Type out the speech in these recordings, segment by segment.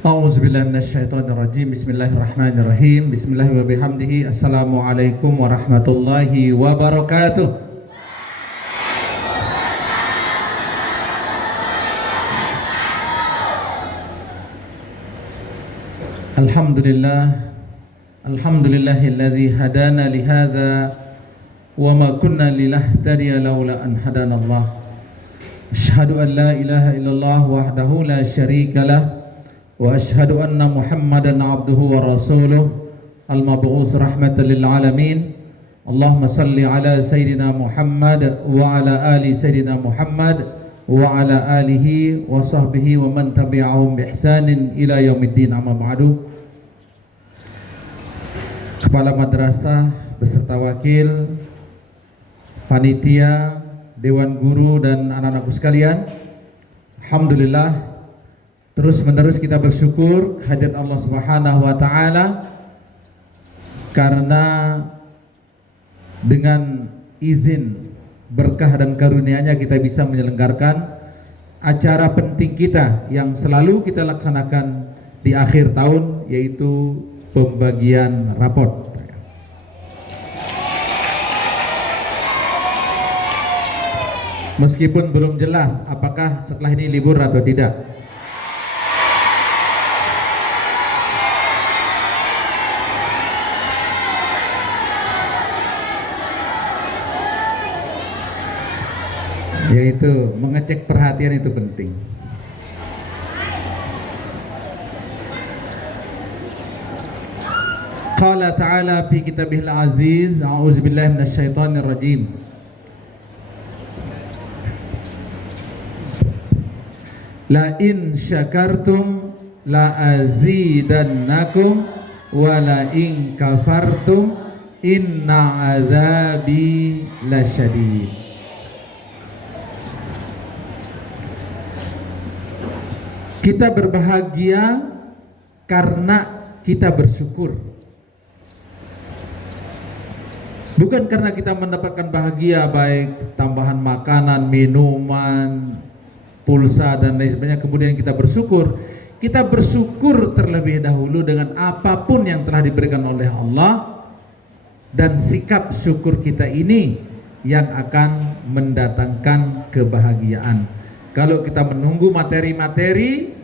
A'udzubillahi minasyaitonirrajim. Bismillahirrahmanirrahim. Bismillahi wa bihamdihi. Assalamualaikum warahmatullahi wabarakatuh. Alhamdulillahilladzi hadana li hadza wa ma kunna linahtadiya laula an hadanallah. Asyhadu an la ilaha illallah wahdahu la syarikalah wa asyhadu anna Muhammadan abduhu wa rasuluh al-mab'us rahmatan lil alamin. Allahumma salli ala sayyidina Muhammad wa ala ali sayyidina Muhammad wa ala alihi wa sahbihi wa man tabi'ahum bi ihsanin ila yaumiddin. Amma ba'du. Kepala madrasah beserta wakil, panitia, dewan guru dan anak-anakku sekalian, alhamdulillah terus menerus kita bersyukur kehadirat Allah Subhanahu wa taala karena dengan izin, berkah dan karunia-Nya kita bisa menyelenggarakan acara penting kita yang selalu kita laksanakan di akhir tahun, yaitu pembagian raport. Meskipun belum jelas apakah setelah ini libur atau tidak. Yaitu mengecek perhatian itu penting. Qala ta'ala fi kitabihil aziz, a'udzubillahi minasyaitonir rajim. La in syakartum la azidannakum wa la in kafartum inna azabi lasyadid. Kita berbahagia karena kita bersyukur. Bukan karena kita mendapatkan bahagia baik tambahan makanan, minuman, pulsa dan lain sebagainya kemudian kita bersyukur. Kita bersyukur terlebih dahulu dengan apapun yang telah diberikan oleh Allah, dan sikap syukur kita ini yang akan mendatangkan kebahagiaan. Kalau kita menunggu materi-materi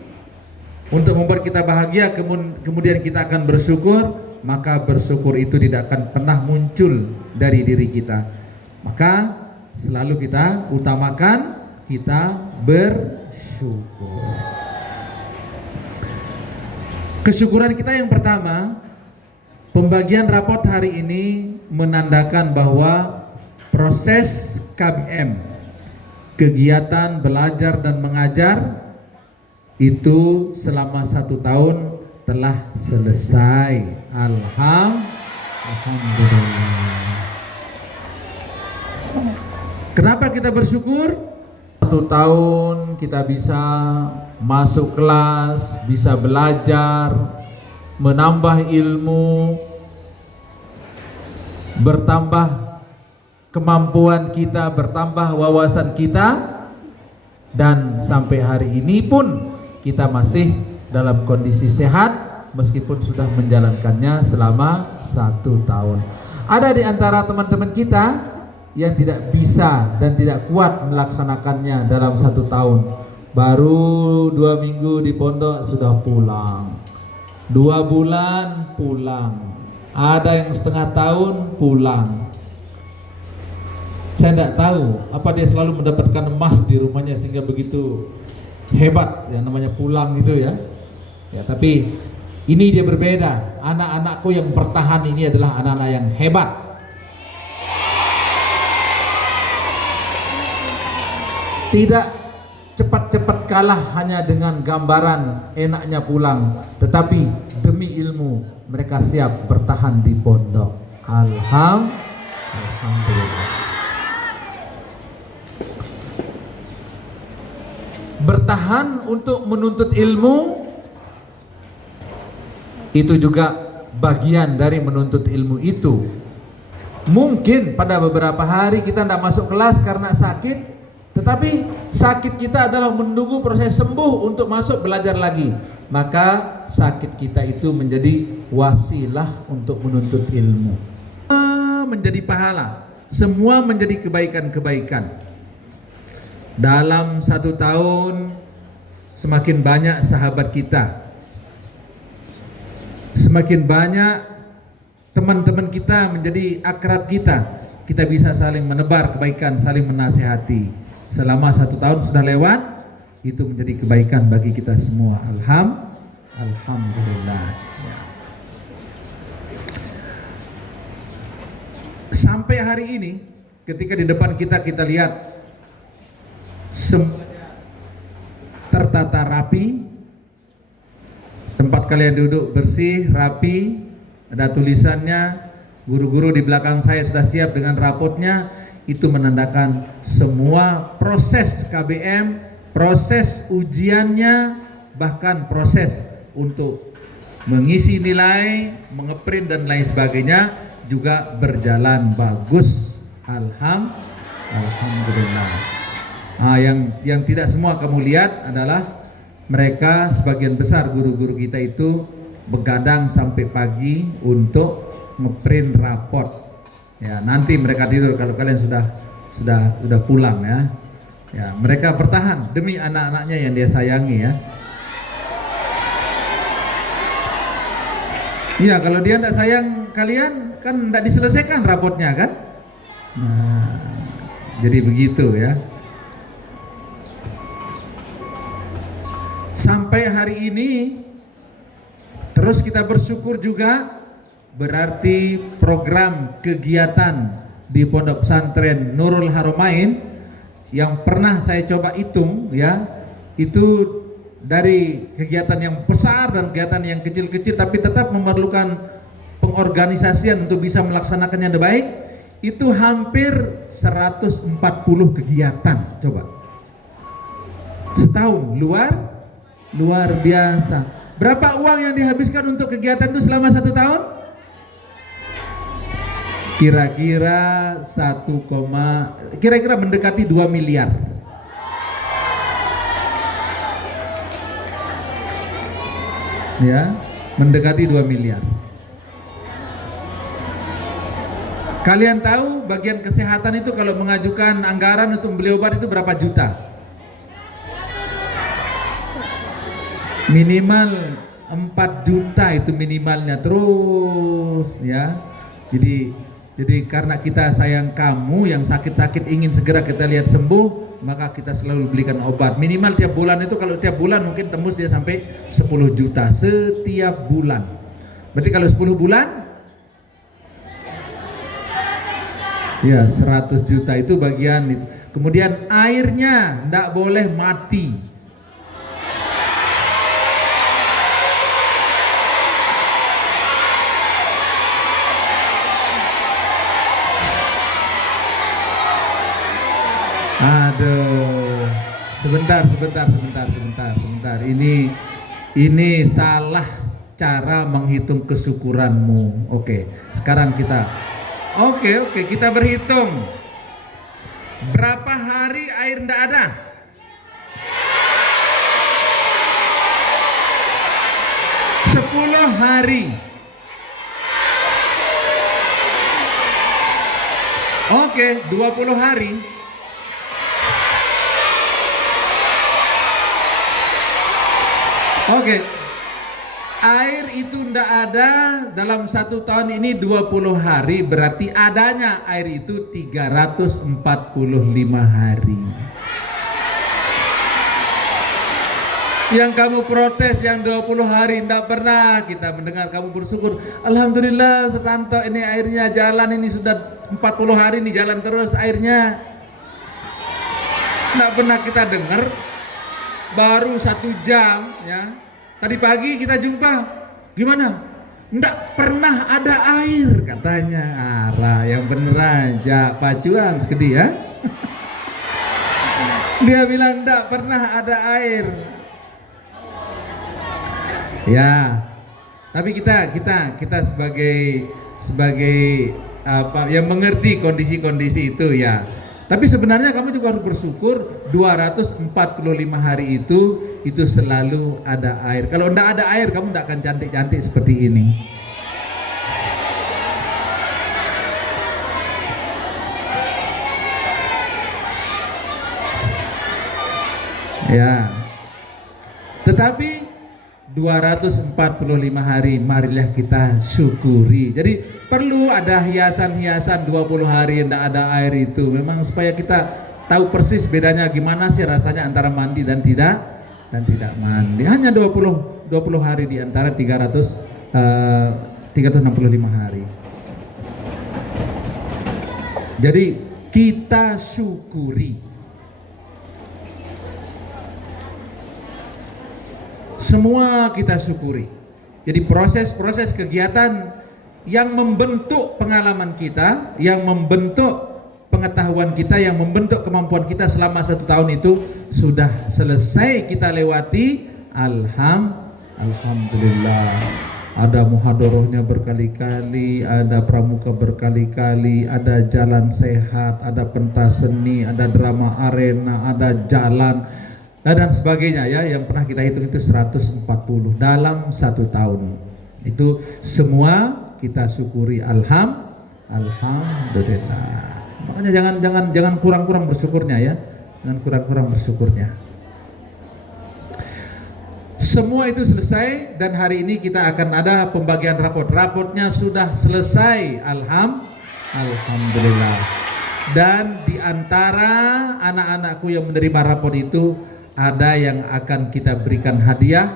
untuk membuat kita bahagia kemudian kita akan bersyukur, maka bersyukur itu tidak akan pernah muncul dari diri kita. Maka selalu kita utamakan kita bersyukur. Kesyukuran kita yang pertama, pembagian raport hari ini menandakan bahwa proses KBM, kegiatan belajar dan mengajar, itu selama 1 tahun telah selesai. Alhamdulillah. Kenapa kita bersyukur? 1 tahun kita bisa masuk kelas, bisa belajar, menambah ilmu, bertambah kemampuan kita, bertambah wawasan kita, dan sampai hari ini pun kita masih dalam kondisi sehat meskipun sudah menjalankannya selama 1 tahun. Ada di antara teman-teman kita yang tidak bisa dan tidak kuat melaksanakannya dalam 1 tahun. Baru 2 minggu di pondok sudah pulang, 2 bulan pulang, ada yang setengah tahun pulang. Saya tidak tahu apa dia selalu mendapatkan emas di rumahnya sehingga begitu hebat yang namanya pulang gitu ya. Ya, tapi ini dia berbeda. Anak-anakku yang bertahan ini adalah anak-anak yang hebat. Tidak cepat-cepat kalah hanya dengan gambaran enaknya pulang, tetapi demi ilmu mereka siap bertahan di pondok. Alhamdulillah. Bertahan untuk menuntut ilmu itu juga bagian dari menuntut ilmu itu. Mungkin pada beberapa hari kita tidak masuk kelas karena sakit, tetapi sakit kita adalah menunggu proses sembuh untuk masuk belajar lagi. maka sakit kita itu menjadi wasilah untuk menuntut ilmu. Menjadi pahala, semua menjadi kebaikan-kebaikan. Dalam 1 tahun semakin banyak sahabat kita, semakin banyak teman-teman kita menjadi akrab kita. Kita bisa saling menebar kebaikan, saling menasihati. Selama 1 tahun sudah lewat, itu menjadi kebaikan bagi kita semua. Alhamdulillah. Ya. Sampai hari ini, ketika di depan kita lihat tertata rapi, tempat kalian duduk bersih, rapi, ada tulisannya. Guru-guru di belakang saya sudah siap dengan rapotnya. Itu menandakan semua proses KBM, proses ujiannya, bahkan proses untuk mengisi nilai, mengeprint dan lain sebagainya juga berjalan bagus. Alhamdulillah. Yang tidak semua kamu lihat adalah mereka sebagian besar guru-guru kita itu begadang sampai pagi untuk ngeprint raport. Ya, nanti mereka tidur kalau kalian sudah pulang ya. Ya, mereka bertahan demi anak-anaknya yang dia sayangi ya. Iya, kalau dia tidak sayang kalian kan tidak diselesaikan rapotnya kan. Nah, jadi begitu ya. Sampai hari ini terus kita bersyukur juga, berarti program kegiatan di Pondok Pesantren Nurul Haramain yang pernah saya coba hitung ya, itu dari kegiatan yang besar dan kegiatan yang kecil-kecil tapi tetap memerlukan pengorganisasian untuk bisa melaksanakannya dengan baik, itu hampir 140 kegiatan coba setahun. Luar biasa. Berapa uang yang dihabiskan untuk kegiatan itu selama 1 tahun? Kira-kira mendekati 2 miliar. Ya, mendekati 2 miliar. Kalian tahu bagian kesehatan itu kalau mengajukan anggaran untuk membeli obat itu berapa juta? Minimal 4 juta itu minimalnya terus ya. Jadi karena kita sayang kamu yang sakit-sakit ingin segera kita lihat sembuh, maka kita selalu belikan obat. Minimal tiap bulan itu, kalau tiap bulan mungkin tembus dia sampai 10 juta setiap bulan. Berarti kalau 10 bulan ya 100 juta itu bagian itu. Kemudian airnya tidak boleh mati. Aduh, sebentar. Ini salah cara menghitung kesyukuranmu. Oke, sekarang kita kita berhitung. Berapa hari air tidak ada? Sepuluh hari. Oke, 20 hari. Oke, air itu tidak ada dalam 1 tahun ini 20 hari, berarti adanya air itu 345 hari. Yang kamu protes yang 20 hari tidak pernah kita mendengar kamu bersyukur. Alhamdulillah Sutanto, ini airnya jalan, ini sudah 40 hari ini jalan terus airnya. Tidak pernah kita dengar. Baru 1 jam ya. Tadi pagi kita jumpa. Gimana? Nggak pernah ada air katanya. Arah yang bener aja pacuan sekedi ya. Dia bilang nggak pernah ada air. Ya. Tapi kita sebagai apa yang mengerti kondisi-kondisi itu ya. Tapi sebenarnya kamu juga harus bersyukur 245 hari itu selalu ada air. Kalau enggak ada air, kamu enggak akan cantik-cantik seperti ini. Ya. Tetapi 245 hari marilah kita syukuri. Jadi perlu ada hiasan-hiasan 20 hari tidak ada air itu. Memang supaya kita tahu persis bedanya gimana sih rasanya antara mandi dan tidak mandi. Hanya 20 hari di antara 365 hari. Jadi kita syukuri. Semua kita syukuri. Jadi proses-proses kegiatan yang membentuk pengalaman kita, yang membentuk pengetahuan kita, yang membentuk kemampuan kita selama 1 tahun itu sudah selesai kita lewati. Alhamdulillah. Ada muhadharahnya berkali-kali, ada pramuka berkali-kali, ada jalan sehat, ada pentas seni, ada drama arena, ada jalan dan sebagainya ya, yang pernah kita hitung itu 140 dalam 1 tahun. Itu semua kita syukuri. Alhamdulillah. Makanya jangan kurang-kurang bersyukurnya ya. Jangan kurang-kurang bersyukurnya. Semua itu selesai dan hari ini kita akan ada pembagian raport. Raportnya sudah selesai. Alhamdulillah. Dan di antara anak-anakku yang menerima raport itu ada yang akan kita berikan hadiah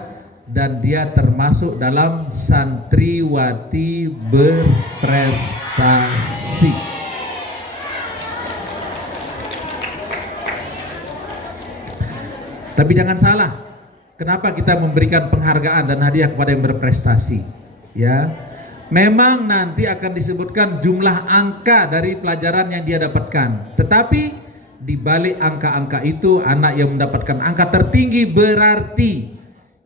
dan dia termasuk dalam santriwati berprestasi. Tapi jangan salah, kenapa kita memberikan penghargaan dan hadiah kepada yang berprestasi? Ya, memang nanti akan disebutkan jumlah angka dari pelajaran yang dia dapatkan. Tetapi di balik angka-angka itu, anak yang mendapatkan angka tertinggi berarti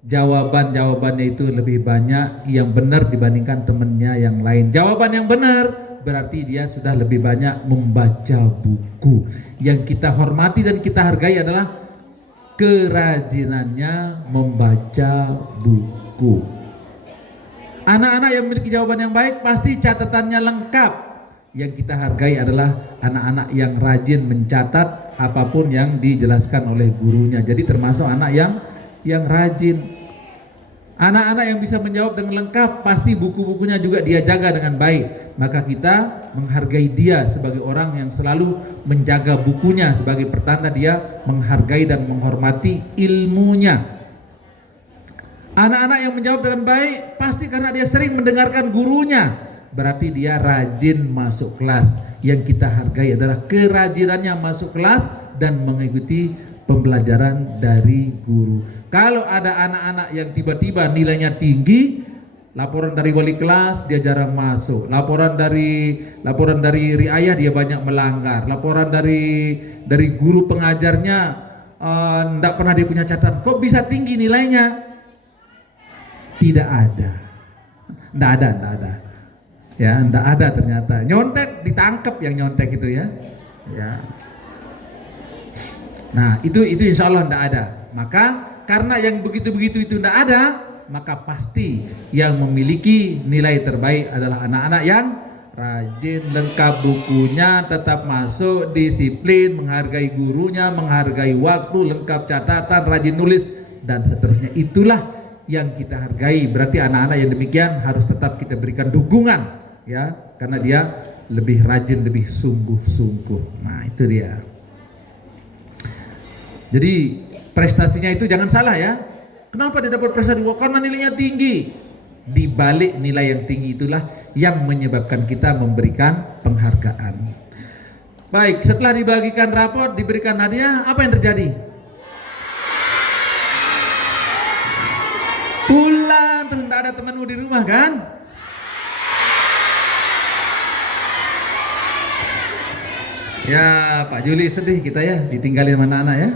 jawaban-jawabannya itu lebih banyak yang benar dibandingkan temannya yang lain. Jawaban yang benar berarti dia sudah lebih banyak membaca buku. Yang kita hormati dan kita hargai adalah kerajinannya membaca buku. Anak-anak yang memiliki jawaban yang baik pasti catatannya lengkap. Yang kita hargai adalah anak-anak yang rajin mencatat apapun yang dijelaskan oleh gurunya. Jadi termasuk anak yang rajin. Anak-anak yang bisa menjawab dengan lengkap pasti buku-bukunya juga dia jaga dengan baik. Maka kita menghargai dia sebagai orang yang selalu menjaga bukunya sebagai pertanda dia menghargai dan menghormati ilmunya. Anak-anak yang menjawab dengan baik pasti karena dia sering mendengarkan gurunya. Berarti dia rajin masuk kelas. Yang kita hargai adalah kerajinannya masuk kelas dan mengikuti pembelajaran dari guru. Kalau ada anak-anak yang tiba-tiba nilainya tinggi, laporan dari wali kelas dia jarang masuk, laporan dari riayah dia banyak melanggar, laporan dari guru pengajarnya enggak pernah dia punya catatan. Kok bisa tinggi nilainya? Tidak ada. Enggak ada. Ya, enggak ada ternyata. Nyontek ditangkap yang nyontek itu ya. Ya. Nah, itu insya Allah enggak ada. Maka karena yang begitu-begitu itu enggak ada, maka pasti yang memiliki nilai terbaik adalah anak-anak yang rajin, lengkap bukunya, tetap masuk, disiplin, menghargai gurunya, menghargai waktu, lengkap catatan, rajin nulis dan seterusnya. Itulah yang kita hargai. Berarti anak-anak yang demikian harus tetap kita berikan dukungan. Ya, karena dia lebih rajin, lebih sungguh-sungguh. Nah, itu dia. Jadi prestasinya itu jangan salah ya. Kenapa dia dapat prestasi? Karena nilainya tinggi. Di balik nilai yang tinggi itulah yang menyebabkan kita memberikan penghargaan. Baik, setelah dibagikan raport, diberikan hadiah, apa yang terjadi? Pulang, terus tidak ada temanmu di rumah kan? Ya, Pak Juli sedih kita ya, ditinggalin sama anak-anak ya.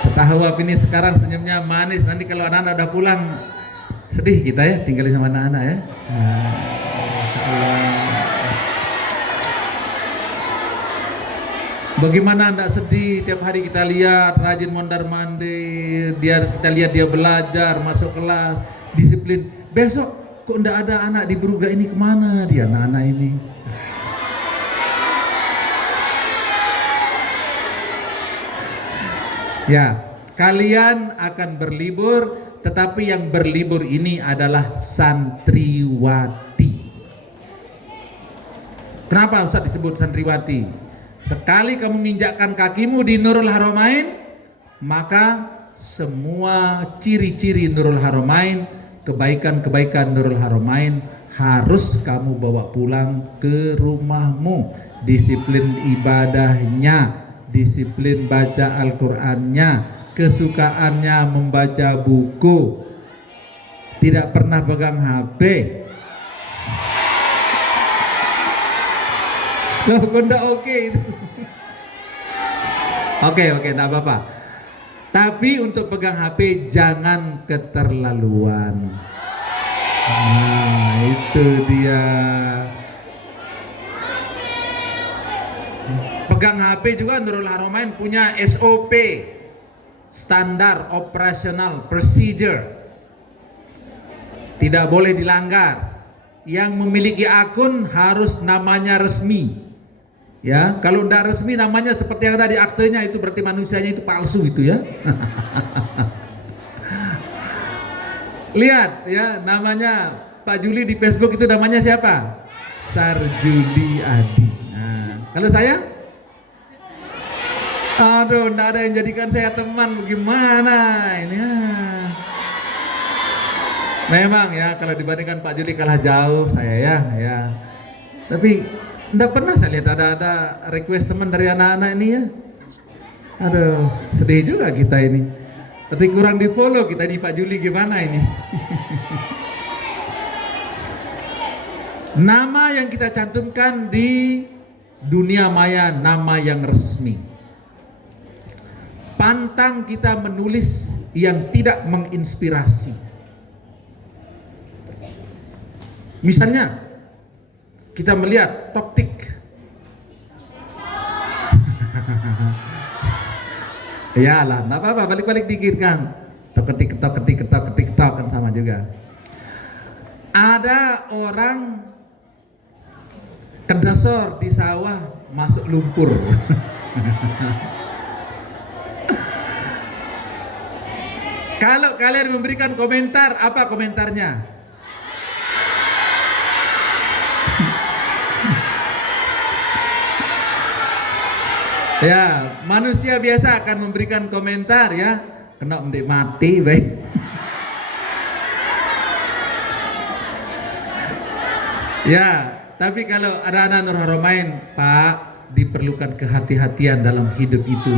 Setahu apa ini sekarang senyumnya manis, nanti kalau anak-anak udah pulang sedih kita ya, tinggalin sama anak-anak ya. Masya Allah. Bagaimana anda sedih tiap hari kita lihat rajin mondar mandir, kita lihat dia belajar, masuk kelas, disiplin. Besok kok ndak ada anak di Brugga ini, kemana dia anak-anak ini? Ya, kalian akan berlibur, tetapi yang berlibur ini adalah santriwati. Kenapa Ustaz disebut santriwati? Sekali kamu menginjakkan kakimu di Nurul Haramain, maka semua ciri-ciri Nurul Haramain, kebaikan-kebaikan Nurul Haramain harus kamu bawa pulang ke rumahmu. Disiplin ibadahnya, disiplin baca Al-Qur'annya, kesukaannya membaca buku, tidak pernah pegang HP. Loh, enggak oke itu. Oke, enggak apa-apa. Tapi untuk pegang HP jangan keterlaluan. Nah, itu dia. Pegang HP juga Nurul Haramain punya SOP, standar operational procedure. Tidak boleh dilanggar. Yang memiliki akun harus namanya resmi. Ya, kalau tidak resmi namanya seperti yang ada di aktenya, itu berarti manusianya itu palsu itu ya. Lihat ya, namanya Pak Juli di Facebook itu namanya siapa? Sarjuli Adi. Nah, kalau saya? Aduh, tidak ada yang jadikan saya teman, bagaimana ini ya. Memang ya, kalau dibandingkan Pak Juli kalah jauh saya ya. Tapi nggak pernah saya lihat ada request teman dari anak-anak ini ya. Aduh, sedih juga kita ini. Tapi kurang di follow kita di Pak Juli, gimana ini? Nama yang kita cantumkan di dunia maya, nama yang resmi. Pantang kita menulis yang tidak menginspirasi. Misalnya kita melihat toktik. Ya lah, nggak apa-apa, balik-balik dikit kan. Tok ketik kan sama juga. Ada orang kedasor di sawah masuk lumpur. Kalau kalian memberikan komentar, apa komentarnya? Ya, manusia biasa akan memberikan komentar ya, kena mendik mati baik. Ya, tapi kalau ada anak Nur Haramain, Pak, diperlukan kehati-hatian dalam hidup itu.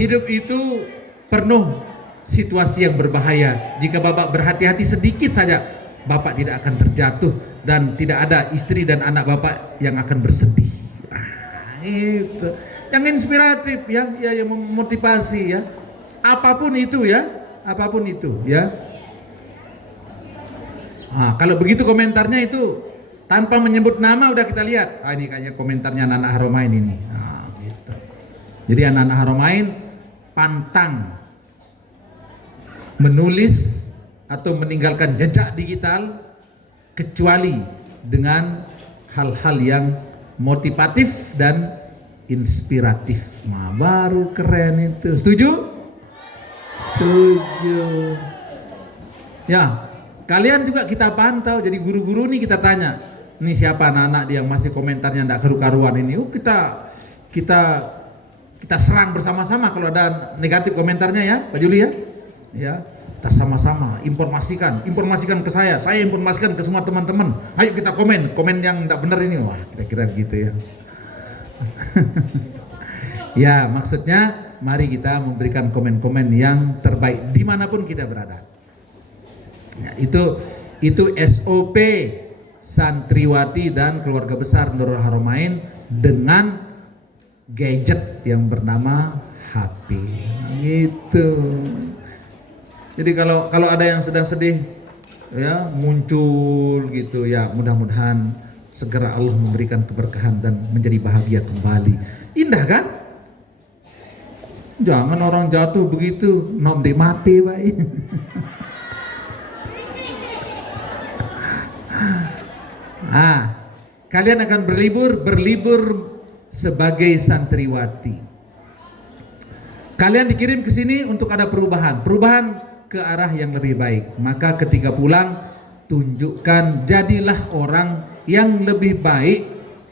Hidup itu penuh situasi yang berbahaya. Jika Bapak berhati-hati sedikit saja, Bapak tidak akan terjatuh dan tidak ada istri dan anak Bapak yang akan bersedih. Itu yang inspiratif ya, yang memotivasi ya. Apapun itu ya, apapun itu ya. Kalau begitu komentarnya itu tanpa menyebut nama udah kita lihat. Ini kayaknya komentarnya anak-anak Haramain ini. Gitu. Jadi anak-anak Haramain pantang menulis atau meninggalkan jejak digital kecuali dengan hal-hal yang motivatif dan inspiratif. Baru keren itu. Setuju? Setuju. Ya, kalian juga kita pantau. Jadi guru-guru nih kita tanya, ini siapa anak-anak yang masih komentarnya tidak karu-karuan ini? Kita serang bersama-sama kalau ada negatif komentarnya ya, Pak Juli ya. Ya, kita sama-sama informasikan ke saya informasikan ke semua teman-teman. Ayo kita komen yang tidak benar ini. Wah, kira-kira gitu ya. Ya, maksudnya mari kita memberikan komen-komen yang terbaik dimanapun kita berada. Ya, itu SOP santriwati dan keluarga besar Nurul Haramain dengan gadget yang bernama HP. Gitu. Jadi kalau ada yang sedang sedih ya muncul gitu ya, mudah-mudahan segera Allah memberikan keberkahan dan menjadi bahagia kembali. Indah kan? Jangan orang jatuh begitu, nom de mati baik. Kalian akan berlibur sebagai santriwati. Kalian dikirim ke sini untuk ada perubahan ke arah yang lebih baik. Maka ketika pulang, tunjukkan, jadilah orang yang lebih baik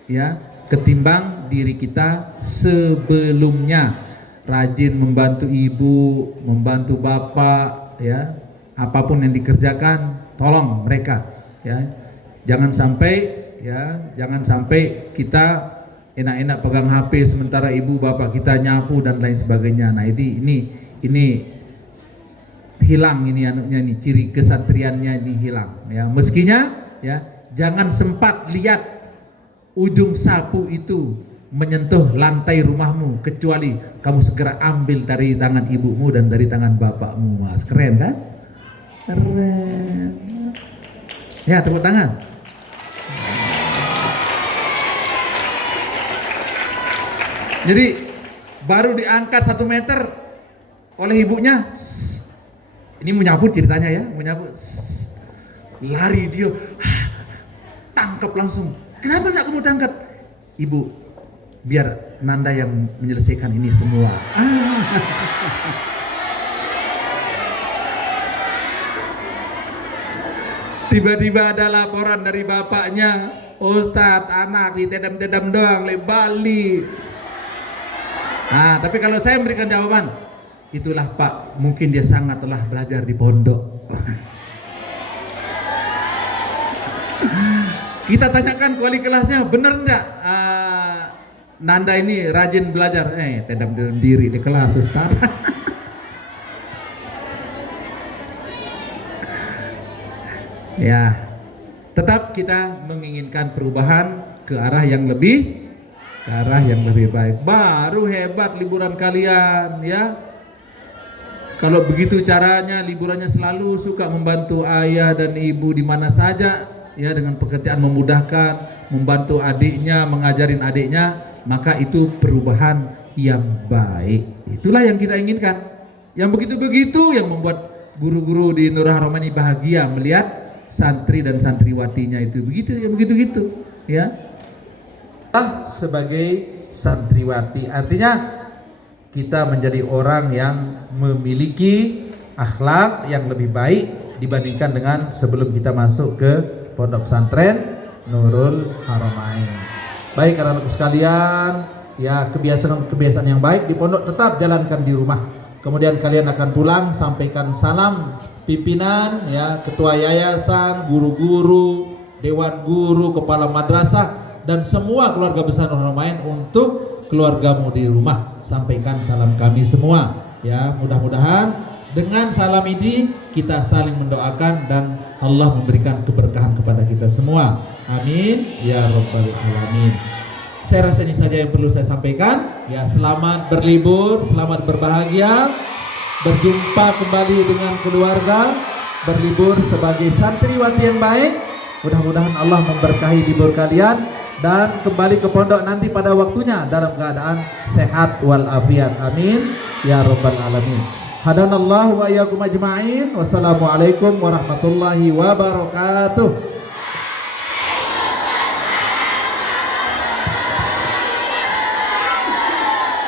ya ketimbang diri kita sebelumnya. Rajin membantu ibu, membantu bapak, ya apapun yang dikerjakan, tolong mereka, ya jangan sampai kita enak-enak pegang HP sementara ibu bapak kita nyapu dan lain sebagainya. Nah ini hilang ini anunya nih, ciri kesantriannya ini hilang. Ya meskinya ya jangan sempat lihat ujung sapu itu menyentuh lantai rumahmu, kecuali kamu segera ambil dari tangan ibumu dan dari tangan bapakmu. Mas, keren kan? Keren. Ya, tepuk tangan. Jadi baru diangkat 1 meter oleh ibunya, ini menyapu ceritanya ya, menyapu, lari dia, tangkap langsung. Kenapa nak kamu tangkap? Ibu, biar Nanda yang menyelesaikan ini semua. Tiba-tiba ada laporan dari bapaknya, Ustadz, anak ditedam-tedam doang, le Bali. Tapi kalau saya memberikan jawaban, itulah Pak, mungkin dia sangat telah belajar di pondok. Kita tanyakan wali kelasnya, benar enggak Nanda ini rajin belajar? Tedam diri di kelas, Ustaz. Ya, tetap kita menginginkan perubahan ke arah yang lebih baik. Baru hebat liburan kalian ya. Kalau begitu caranya, liburannya selalu suka membantu ayah dan ibu di mana saja ya, dengan pekerjaan memudahkan, membantu adiknya, mengajarin adiknya, maka itu perubahan yang baik. Itulah yang kita inginkan. Yang begitu-begitu yang membuat guru-guru di Nurul Haromain bahagia melihat santri dan santriwatinya itu begitu, ya begitu-gitu ya. Sebagai santriwati artinya kita menjadi orang yang memiliki akhlak yang lebih baik dibandingkan dengan sebelum kita masuk ke pondok pesantren Nurul Haromain. Baik anak-anakku sekalian, ya kebiasaan yang baik di pondok tetap jalankan di rumah. Kemudian kalian akan pulang, sampaikan salam pimpinan, ya ketua yayasan, guru-guru, dewan guru, kepala madrasah, dan semua keluarga besar Nurul Haromain untuk keluargamu di rumah. Sampaikan salam kami semua. Ya mudah-mudahan dengan salam ini kita saling mendoakan dan Allah memberikan keberkahan kepada kita semua. Amin ya rabbal alamin. Saya rasa ini saja yang perlu saya sampaikan. Ya, selamat berlibur, selamat berbahagia, berjumpa kembali dengan keluarga, berlibur sebagai santriwati yang baik. Mudah-mudahan Allah memberkahi libur kalian dan kembali ke pondok nanti pada waktunya dalam keadaan sehat walafiat. Amin ya rabbal alamin. Hadanallahu wa iyyakum ajma'in. Wassalamualaikum warahmatullahi wabarakatuh.